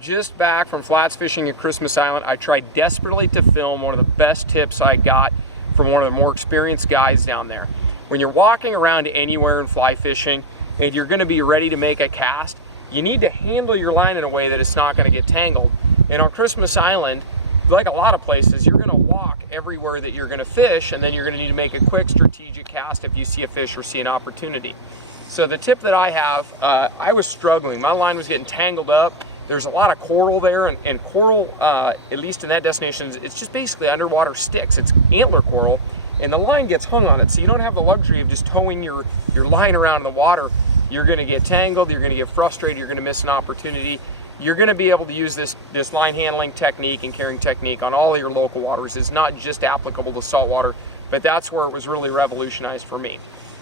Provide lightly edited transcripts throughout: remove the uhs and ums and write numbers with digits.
Just back from flats fishing at Christmas Island. I tried desperately to film one of the best tips I got from one of the more experienced guys down there. When you're walking around anywhere in fly fishing and you're going to be ready to make a cast, you need to handle your line in a way that it's not going to get tangled. And on Christmas Island, like a lot of places, you're going to walk everywhere that you're going to fish, and then you're going to need to make a quick strategic cast if you see a fish or see an opportunity. So the tip that I have, I was struggling. My line was getting tangled up. There's a lot of coral there, and coral, at least in that destination, it's just basically underwater sticks. It's antler coral, and the line gets hung on it, so you don't have the luxury of just towing your line around in the water. You're going to get tangled, you're going to get frustrated, you're going to miss an opportunity. You're going to be able to use this line handling technique and carrying technique on all of your local waters. It's not just applicable to saltwater, but that's where it was really revolutionized for me.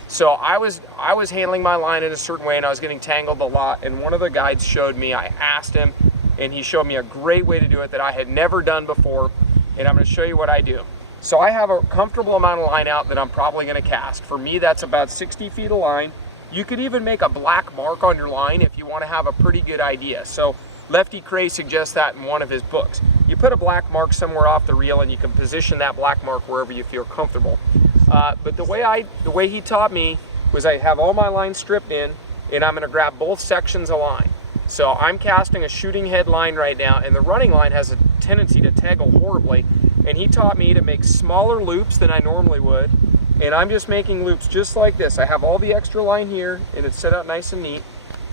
So I was handling my line in a certain way, and I was getting tangled a lot, and one of the guides showed me. I asked him, and he showed me a great way to do it that I had never done before, and I'm going to show you what I do. So I have a comfortable amount of line out that I'm probably going to cast. For me, that's about 60 feet of line. You could even make a black mark on your line if you want to have a pretty good idea. So Lefty Kreh suggests that in one of his books. You put a black mark somewhere off the reel, and you can position that black mark wherever you feel comfortable. But the way he taught me was I have all my lines stripped in, and I'm going to grab both sections of line. So I'm casting a shooting head line right now, and the running line has a tendency to tangle horribly. And he taught me to make smaller loops than I normally would. And I'm just making loops just like this. I have all the extra line here, and it's set out nice and neat.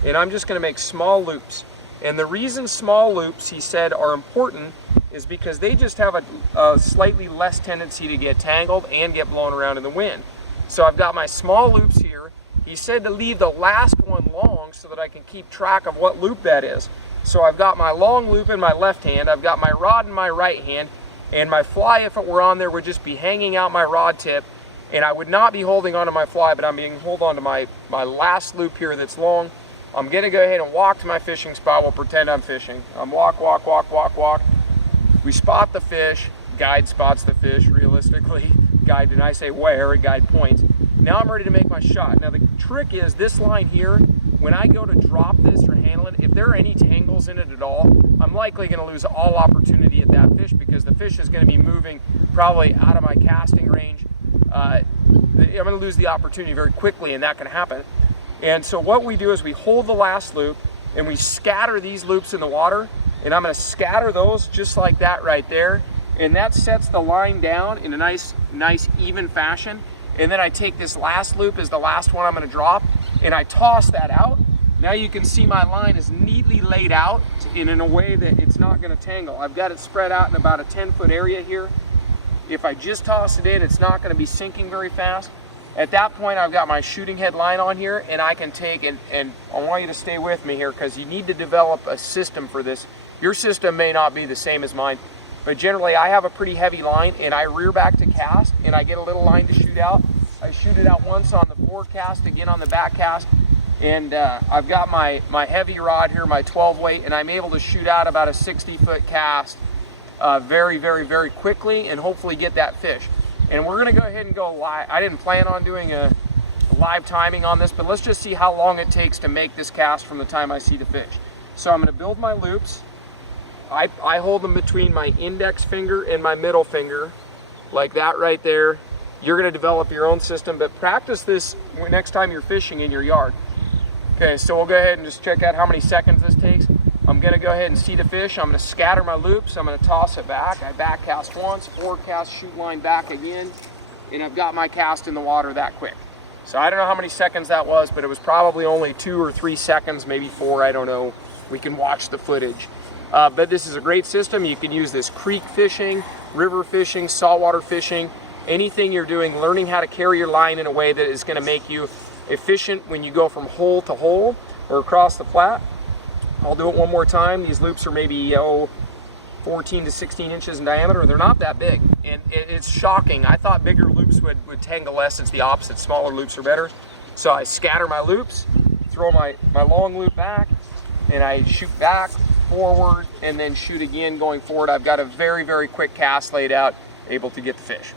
And I'm just going to make small loops. And the reason small loops, he said, are important is because they just have a slightly less tendency to get tangled and get blown around in the wind. So I've got my small loops here. He said to leave the last one long so that I can keep track of what loop that is. So I've got my long loop in my left hand, I've got my rod in my right hand, and my fly, if it were on there, would just be hanging out my rod tip, and I would not be holding onto my fly, but I'm being hold on to my last loop here that's long. I'm going to go ahead and walk to my fishing spot. We'll pretend I'm fishing. I'm walk. We spot the fish. Guide spots the fish, realistically. Guide, and I say where, guide points. Now I'm ready to make my shot. Now the trick is this line here, when I go to drop this or handle it, if there are any tangles in it at all, I'm likely going to lose all opportunity at that fish because the fish is going to be moving probably out of my casting range. I'm going to lose the opportunity very quickly, and that can happen. And so what we do is we hold the last loop and we scatter these loops in the water, and I'm going to scatter those just like that right there, and that sets the line down in a nice even fashion. And then I take this last loop as the last one I'm going to drop, and I toss that out. Now you can see my line is neatly laid out in a way that it's not going to tangle. I've got it spread out in about a 10-foot area here. If I just toss it in, it's not going to be sinking very fast. At that point, I've got my shooting head line on here, and I can take, and I want you to stay with me here because you need to develop a system for this. Your system may not be the same as mine, but generally I have a pretty heavy line, and I rear back to cast, and I get a little line to shoot out. I shoot it out once on the forward cast, again on the back cast, and I've got my heavy rod here, my 12 weight, and I'm able to shoot out about a 60-foot cast very quickly and hopefully get that fish. And we're going to go ahead and go live. I didn't plan on doing a live timing on this, but let's just see how long it takes to make this cast from the time I see the fish. So I'm going to build my loops. I hold them between my index finger and my middle finger, like that right there. You're going to develop your own system, but practice this next time you're fishing in your yard. Okay, so we'll go ahead and just check out how many seconds this takes. I'm going to go ahead and see the fish. I'm going to scatter my loops. I'm going to toss it back. I back cast once, forward cast, shoot line back again, and I've got my cast in the water that quick. So I don't know how many seconds that was, but it was probably only 2 or 3 seconds, maybe 4, I don't know. We can watch the footage. But this is a great system. You can use this creek fishing, river fishing, saltwater fishing, anything you're doing, learning how to carry your line in a way that is going to make you efficient when you go from hole to hole or across the Platte. I'll do it one more time. These loops are maybe 14 to 16 inches in diameter. They're not that big, and it's shocking. I thought bigger loops would tangle less. It's the opposite. Smaller loops are better. So I scatter my loops, throw my long loop back, and I shoot back, forward, and then shoot again going forward. I've got a very quick cast laid out, able to get the fish.